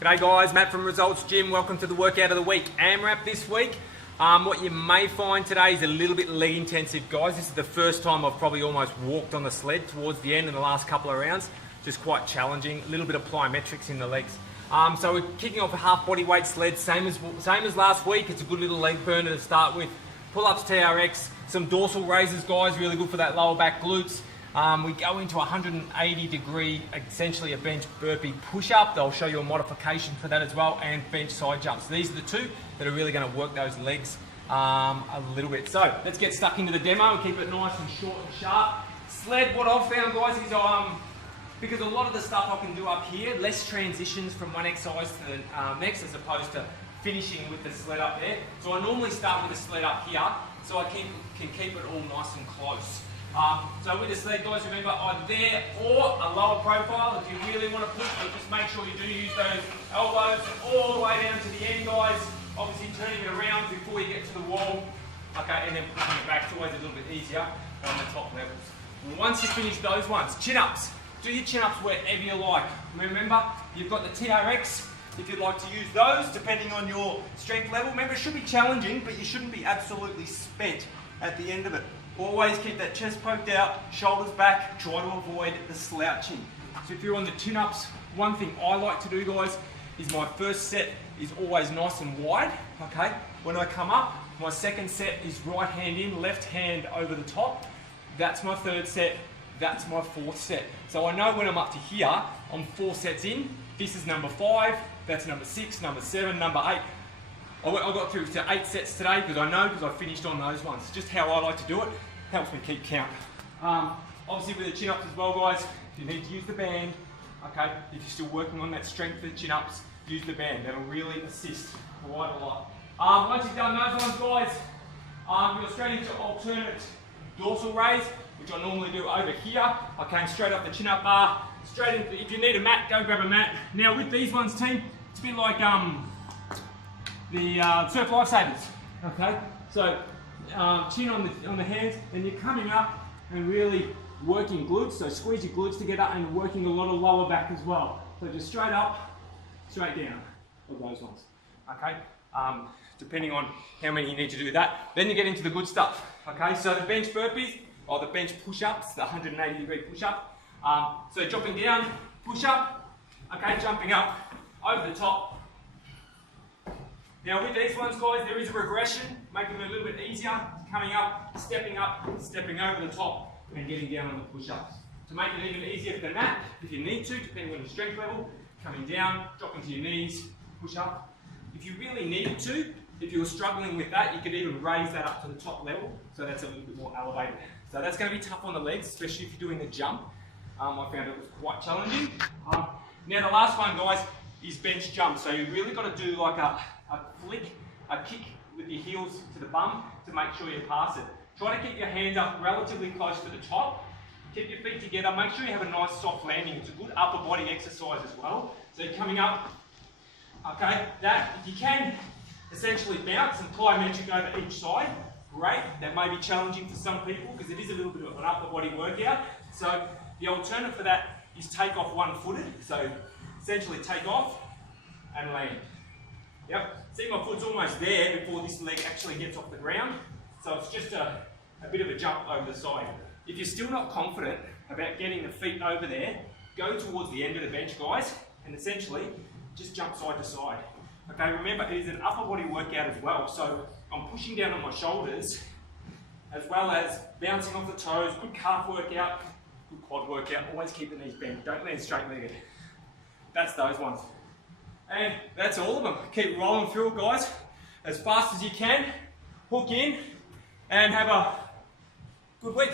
G'day guys, Matt from Resultz Gym. Welcome to the workout of the week, AMRAP this week. What you may find today is a little bit leg intensive, guys. This is the first time I've probably almost walked on the sled towards the end in the last couple of rounds. Just quite challenging, a little bit of plyometrics in the legs. So we're kicking off a half body weight sled, same as last week. It's a good little leg burner to start with. Pull-ups, TRX, some dorsal raises, guys, really good for that lower back glutes. We go into 180 degree, essentially a bench burpee push-up. They'll show you a modification for that as well, and bench side jumps. These are the two that are really going to work those legs a little bit. So let's get stuck into the demo and keep it nice and short and sharp. Sled, what I've found, guys, is because a lot of the stuff I can do up here, less transitions from one exercise to the next as opposed to finishing with the sled up there. So I normally start with the sled up here so I can keep it all nice and close. So with the sled, guys, remember either there or a lower profile if you really want to push, but just make sure you do use those elbows all the way down to the end, guys. Obviously turning it around before you get to the wall. Okay, and then pushing it back. It's always a little bit easier on the top levels. Once you finish those ones, chin-ups. Do your chin-ups wherever you like. Remember, you've got the TRX. If you'd like to use those, depending on your strength level. Remember, it should be challenging, but you shouldn't be absolutely spent at the end of it. Always keep that chest poked out, shoulders back, try to avoid the slouching. So if you're on the chin-ups, one thing I like to do, guys, is my first set is always nice and wide, okay? When I come up, my second set is right hand in, left hand over the top. That's my third set, that's my fourth set. So I know when I'm up to here, I'm 4 sets in. This is number 5, that's number 6, number 7, number 8. I got through to 8 sets today because I finished on those ones. Just how I like to do it. Helps me keep count. Obviously with the chin-ups as well, guys, if you need to use the band, okay, if you're still working on that strength for the chin-ups, use the band. That'll really assist quite a lot. Once you've done those ones, guys, we'll go straight into alternate dorsal raise, which I normally do over here. I came straight up the chin-up bar, straight into, if you need a mat, go grab a mat. Now with these ones, team, it's a bit like the surf lifesavers, okay? So chin on the hands, and you're coming up and really working glutes, so squeeze your glutes together and working a lot of lower back as well. So just straight up, straight down, of those ones, okay? Depending on how many you need to do that. Then you get into the good stuff, okay? So the bench burpees, or the bench push-ups, the 180 degree push-up. So dropping down, push-up, okay, jumping up, over the top. Now with these ones, guys, there is a regression, making them a little bit easier, coming up, stepping over the top, and getting down on the push-ups. To make it even easier for the mat, if you need to, depending on your strength level, coming down, dropping to your knees, push up. If you really needed to, if you were struggling with that, you could even raise that up to the top level, so that's a little bit more elevated. So that's going to be tough on the legs, especially if you're doing the jump. I found it was quite challenging. Now the last one, guys, is bench jump. So you really got to do like a flick, a kick with your heels to the bum to make sure you pass it. Try to keep your hands up relatively close to the top. Keep your feet together. Make sure you have a nice soft landing. It's a good upper body exercise as well. So you're coming up, okay, that, if you can essentially bounce and plyometric over each side, great. That may be challenging for some people because it is a little bit of an upper body workout. So the alternative for that is take off one-footed. So essentially take off and land. Yep, see my foot's almost there before this leg actually gets off the ground. So it's just a bit of a jump over the side. If you're still not confident about getting the feet over there, go towards the end of the bench, guys, and essentially just jump side to side. Okay, remember it is an upper body workout as well, so I'm pushing down on my shoulders as well as bouncing off the toes, good calf workout, good quad workout, always keep the knees bent, don't land straight legged. That's those ones. And that's all of them. Keep rolling through it, guys, as fast as you can. Hook in and have a good week.